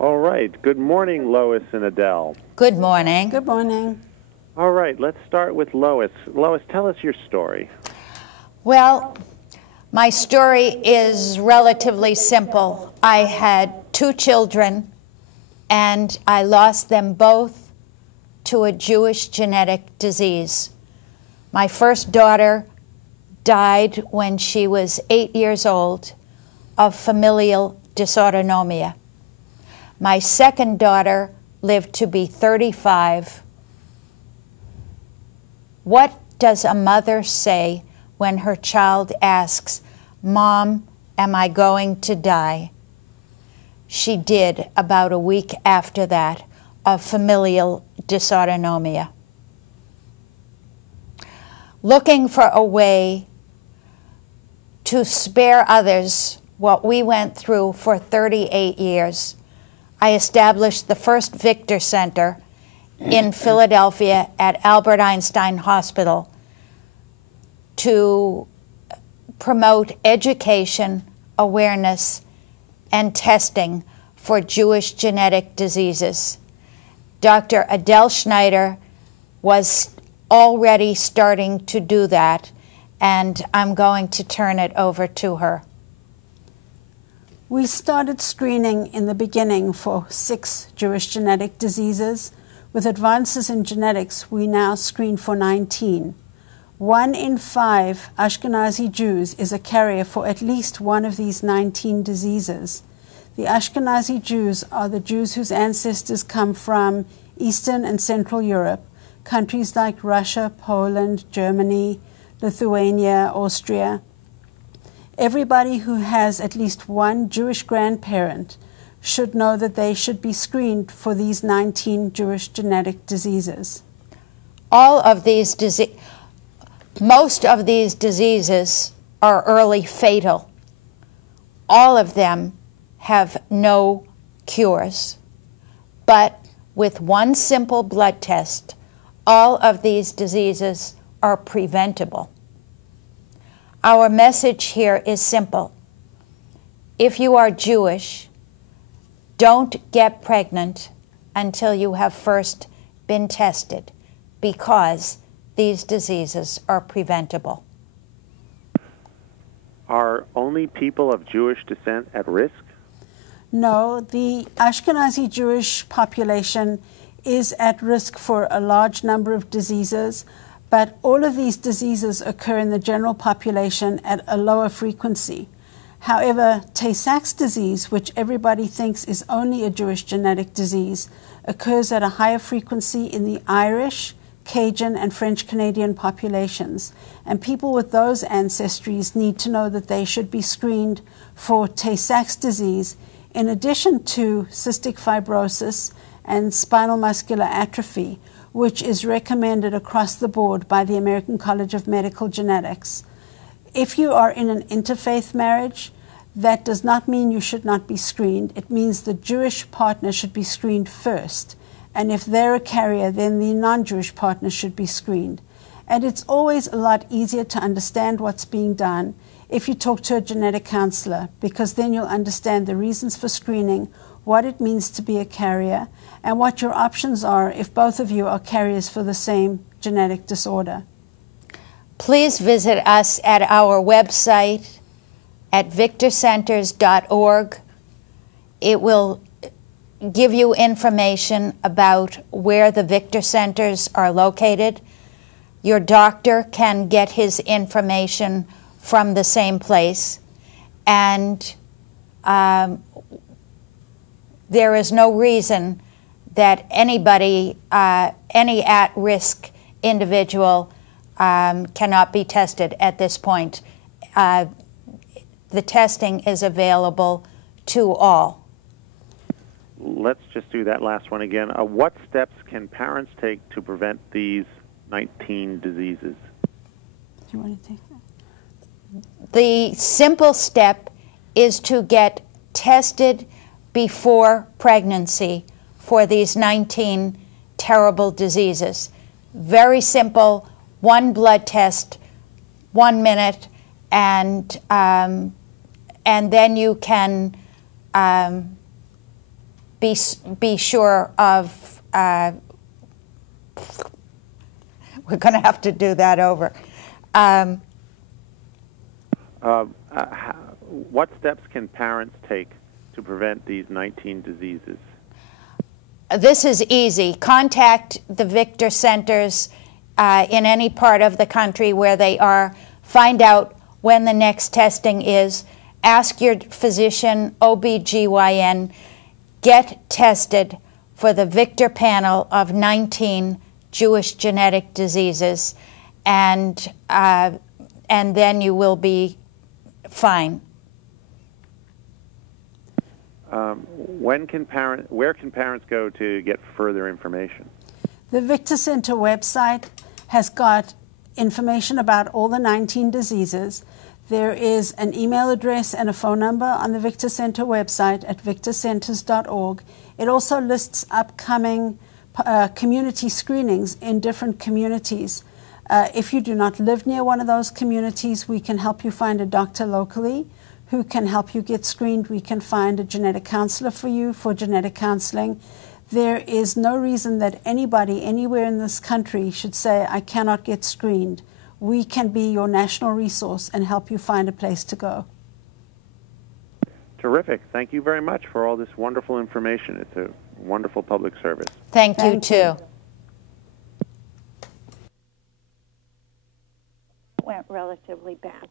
All right. Good morning, Lois and Adele. Good morning. Good morning. All right, let's start with Lois. Lois, tell us your story. Well, my story is relatively simple. I had 2 children, and I lost them both to a Jewish genetic disease. My first daughter died when she was 8 years old of familial dysautonomia. My second daughter lived to be 35. What does a mother say when her child asks, "Mom, am I going to die?" She did about a week after that of familial dysautonomia. Looking for a way to spare others what we went through for 38 years, I established the first Victor Center in Philadelphia at Albert Einstein Hospital to promote education, awareness, and testing for Jewish genetic diseases. Dr. Adele Schneider was already starting to do that, and I'm going to turn it over to her. We started screening in the beginning for 6 Jewish genetic diseases. With advances in genetics, we now screen for 19. 1 in 5 Ashkenazi Jews is a carrier for at least one of these 19 diseases. The Ashkenazi Jews are the Jews whose ancestors come from Eastern and Central Europe, countries like Russia, Poland, Germany, Lithuania, Austria. Everybody who has at least one Jewish grandparent should know that they should be screened for these 19 Jewish genetic diseases. Most of these diseases are early fatal. All of them have no cures. But with one simple blood test, all of these diseases are preventable. Our message here is simple. If you are Jewish, don't get pregnant until you have first been tested, because these diseases are preventable. Are only people of Jewish descent at risk? No, the Ashkenazi Jewish population is at risk for a large number of diseases, but all of these diseases occur in the general population at a lower frequency. However, Tay-Sachs disease, which everybody thinks is only a Jewish genetic disease, occurs at a higher frequency in the Irish, Cajun, and French-Canadian populations. And people with those ancestries need to know that they should be screened for Tay-Sachs disease, in addition to cystic fibrosis and spinal muscular atrophy, which is recommended across the board by the American College of Medical Genetics. If you are in an interfaith marriage, that does not mean you should not be screened. It means the Jewish partner should be screened first. And if they're a carrier, then the non-Jewish partner should be screened. And it's always a lot easier to understand what's being done if you talk to a genetic counselor, because then you'll understand the reasons for screening, what it means to be a carrier, and what your options are if both of you are carriers for the same genetic disorder. Please visit us at our website at victorcenters.org. It will give you information about where the Victor Centers are located. Your doctor can get his information from the same place, and there is no reason that anybody, any at-risk individual cannot be tested at this point. The testing is available to all. Let's just do that last one again. What steps can parents take to prevent these 19 diseases? Do you want to take that? The simple step is to get tested before pregnancy for these 19 terrible diseases. Very simple, one blood test, 1 minute, and then you can be sure of. We're going to have to do that over. What steps can parents take to prevent these 19 diseases? This is easy. Contact the Victor centers in any part of the country where they are. Find out when the next testing is. Ask your physician, OB/GYN, get tested for the Victor panel of 19 Jewish genetic diseases, and then you will be fine. Where can parents go to get further information? The Victor Center website has got information about all the 19 diseases. There is an email address and a phone number on the Victor Center website at victorcenters.org. It also lists upcoming community screenings in different communities. If you do not live near one of those communities, we can help you find a doctor locally who can help you get screened. We can find a genetic counselor for you for genetic counseling. There is no reason that anybody anywhere in this country should say, I cannot get screened. We can be your national resource and help you find a place to go. Terrific. Thank you very much for all this wonderful information. It's a wonderful public service. Thank you, too. Went relatively bad.